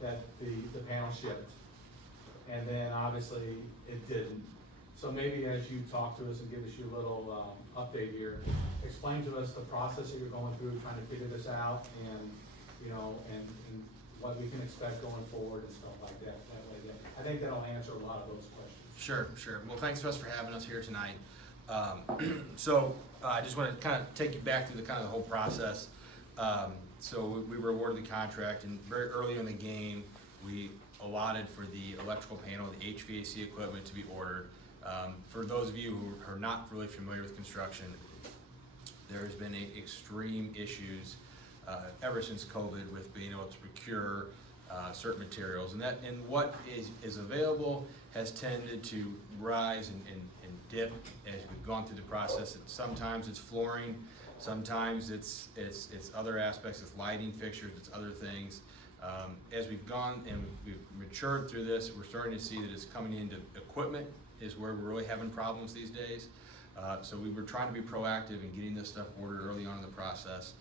that the panel shipped. And then obviously it didn't. So maybe as you talk to us and give us your little update here, explain to us the process that you're going through, trying to figure this out, and you know, and what we can expect going forward and stuff like that. That way, I think that'll answer a lot of those questions. Sure. Well, thanks for having us here tonight. So I just want to kind of take you back through the kind of the whole process. So we were awarded the contract, and very early in the game, we allotted for the electrical panel, the HVAC equipment to be ordered. For those of you who are not really familiar with construction, there's been extreme issues ever since COVID with being able to procure certain materials, and what is available has tended to rise and dip as we've gone through the process. Sometimes it's flooring, sometimes it's other aspects, it's lighting fixtures, it's other things. As we've gone and we've matured through this, we're starting to see that it's coming into equipment is where we're really having problems these days. So we were trying to be proactive in getting this stuff ordered early on in the process.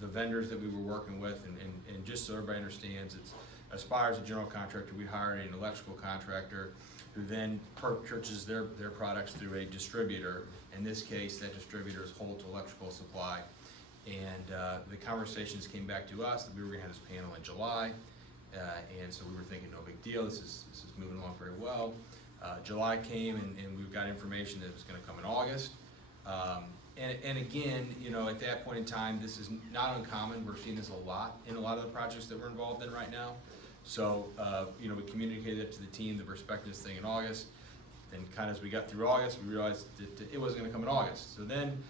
The vendors that we were working with, and just so everybody understands, it's Aspire as a general contractor. We hired an electrical contractor who then purchases their products through a distributor. In this case, that distributor is Holt Electrical Supply. And the conversations came back to us that we were going to have this panel in July, and so we were thinking, no big deal. This is moving along very well. July came, and we got information that it was going to come in August. And again, you know, at that point in time, this is not uncommon. We're seeing this a lot in a lot of the projects that we're involved in right now. So, you know, we communicated it to the team that we're expecting this thing in August. And kind of as we got through August, we realized that it wasn't going to come in August. So then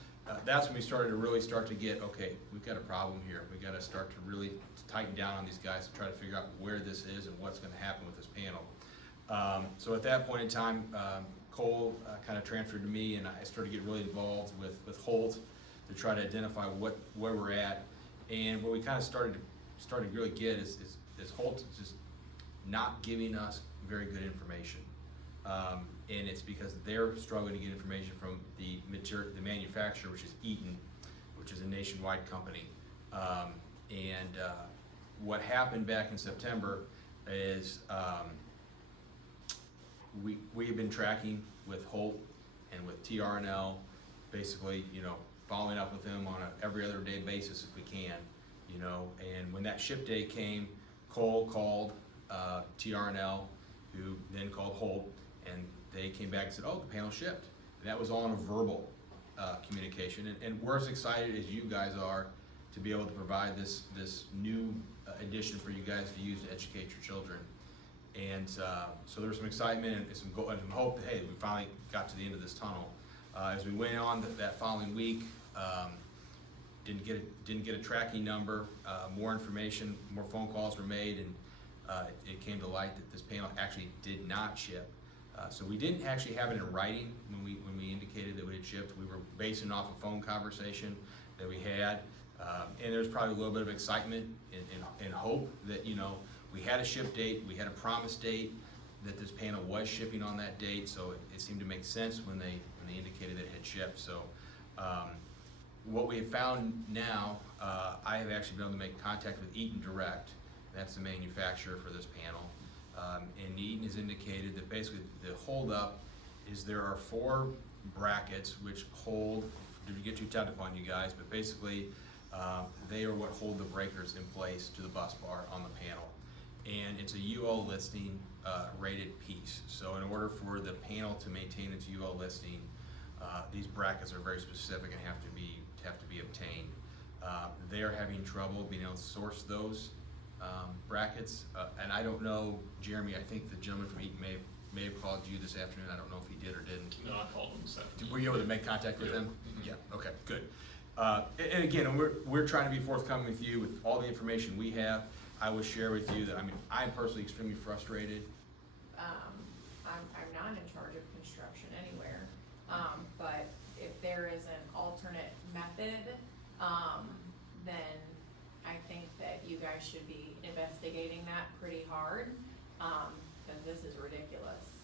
that's when we started to really start to get, okay, we've got a problem here. We've got to start to really tighten down on these guys to try to figure out where this is and what's going to happen with this panel. So at that point in time, Cole kind of transferred to me, and I started to get really involved with Holt to try to identify where we're at. And what we kind of started to really get is Holt is just not giving us very good information. And it's because they're struggling to get information from the manufacturer, which is Eaton, which is a nationwide company. What happened back in September is we have been tracking with Holt and with TRNL, basically, you know, following up with them on a every other day basis if we can, you know. And when that ship day came, Cole called TRNL, who then called Holt, and they came back and said, oh, the panel shipped. And that was all in a verbal communication. And we're as excited as you guys are to be able to provide this new addition for you guys to use to educate your children. And so there was some excitement and some hope that, hey, we finally got to the end of this tunnel. As we went on that following week, didn't get a tracking number, more information, more phone calls were made, and it came to light that this panel actually did not ship. So we didn't actually have it in writing when we indicated that we had shipped. We were basing off a phone conversation that we had, and there's probably a little bit of excitement and hope that, you know, we had a ship date, we had a promise date that this panel was shipping on that date, so it seemed to make sense when they indicated that it had shipped. So what we have found now, I have actually been able to make contact with Eaton Direct. That's the manufacturer for this panel. And Eaton has indicated that basically the holdup is there are 4 brackets which hold, to get too technical on you guys, but basically they are what hold the breakers in place to the bus bar on the panel. And it's a UL listing rated piece. So in order for the panel to maintain its UL listing, these brackets are very specific and have to be obtained. They are having trouble being able to source those brackets, and I don't know, Jeremy, I think the gentleman from Eaton may have called you this afternoon. I don't know if he did or didn't. No, I called him this afternoon. Were you able to make contact with him? Mm-hmm. Yeah, okay, good. And again, we're trying to be forthcoming with you with all the information we have. I will share with you that, I mean, I'm personally extremely frustrated. I'm not in charge of construction anywhere, but if there is an alternate method, then I think that you guys should be investigating that pretty hard, because this is ridiculous.